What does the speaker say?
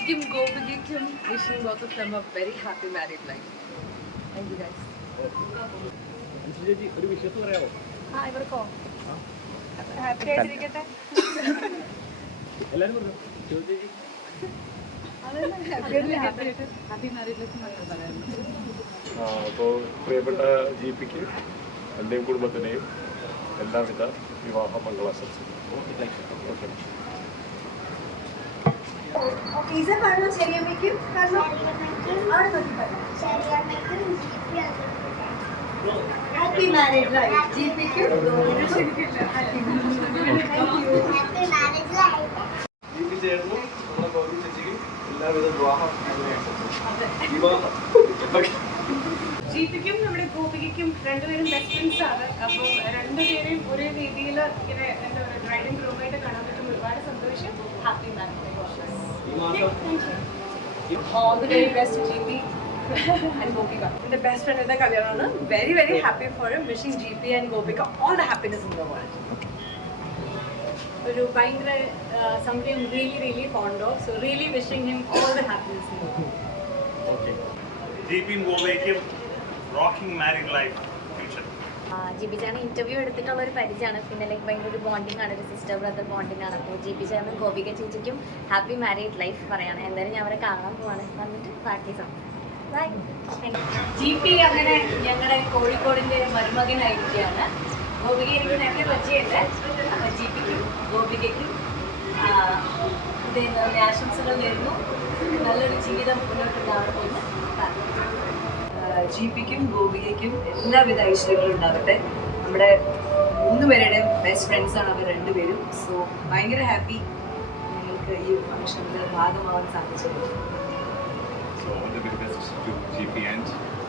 Vikim go with you, Kim. Wishing both of them a very happy married life. Thank you, guys. अंशुजा जी और विषय तो रहे हो हां इवर को हैप्पी डे तरीके से எல்லாரும் बोलो जोजी जी अरे ना happy day happy day happy marriage look मत बताया हां तो प्रियपट जीपी के अंडे कुटुंबतेने எல்லாரும் விவாக மங்களாசம் ஓகே லைக் யூ ടീച്ചർ പറഞ്ഞു ചെറിയ അമ്മയ്ക്കും പറഞ്ഞു ഹാപ്പി മാരേജ് ജീപ്പിക്കും ജീപ്പിക്കും നമ്മുടെ ഗോപികയ്ക്കും രണ്ടുപേരും ബെസ്റ്റ് ഫ്രണ്ട്സ് ആണ് അപ്പോൾ രണ്ടുപേരെയും ഒരേ രീതിയിൽ ഇങ്ങനെ എന്താ പറയുക ഡ്രൈവിംഗ് റൂമായിട്ട് കാണാൻ പറ്റുമ്പോൾ ഒരുപാട് സന്തോഷം happy marriage Thank you. All the very best GP and the best friend of the Kalyanana. Very, very happy for him. Wishing GP and Gopika all the happiness in the world. Uh, somebody I'm really, really fond of. So, really wishing him all the happiness in the world. Okay. GP and Gopika, rocking married life. GB Chan interview എടുത്തിട്ടുള്ള ഒരു പരിചയമാണ് പിന്നെ like ഭയങ്കര bonding ആണ് ഒരു sister brother bonding ആണ് അപ്പോൾ GB ചാനും Gopika ചേച്ചിക്കും happy married life പറയാണ് എന്തായാലും ഞാൻ അവരെ കാണാൻ പോവാണ് വന്നിട്ട് പാർട്ടി ആണ് ജി പി അങ്ങനെ ഞങ്ങളുടെ കോഴിക്കോടിന്റെ മരുമകനായിരിക്കുകയാണ് ഗോപിക എനിക്ക് നേരത്തെ പറ്റിയല്ല ജി പിക്കും ഗോപികയ്ക്കും ആശംസകൾ നേരുന്നു നല്ലൊരു ജീവിതം മുന്നോട്ട് മുന്നോട്ടുണ്ടാവുമ്പോൾ ജി പിക്കും ഗോപികയ്ക്കും എല്ലാവിധ ഐശ്വര്യങ്ങളും ഉണ്ടാകട്ടെ നമ്മുടെ മൂന്ന് പേരുടെയും ബെസ്റ്റ് ഫ്രണ്ട്സ് ആണ് അവർ രണ്ടുപേരും സോ ഭയങ്കര ഹാപ്പി നിങ്ങൾക്ക് ഈ ഫംഗ്ഷനിൽ ഭാഗമാവാൻ സാധിച്ചത് സോ ഓൾ ദി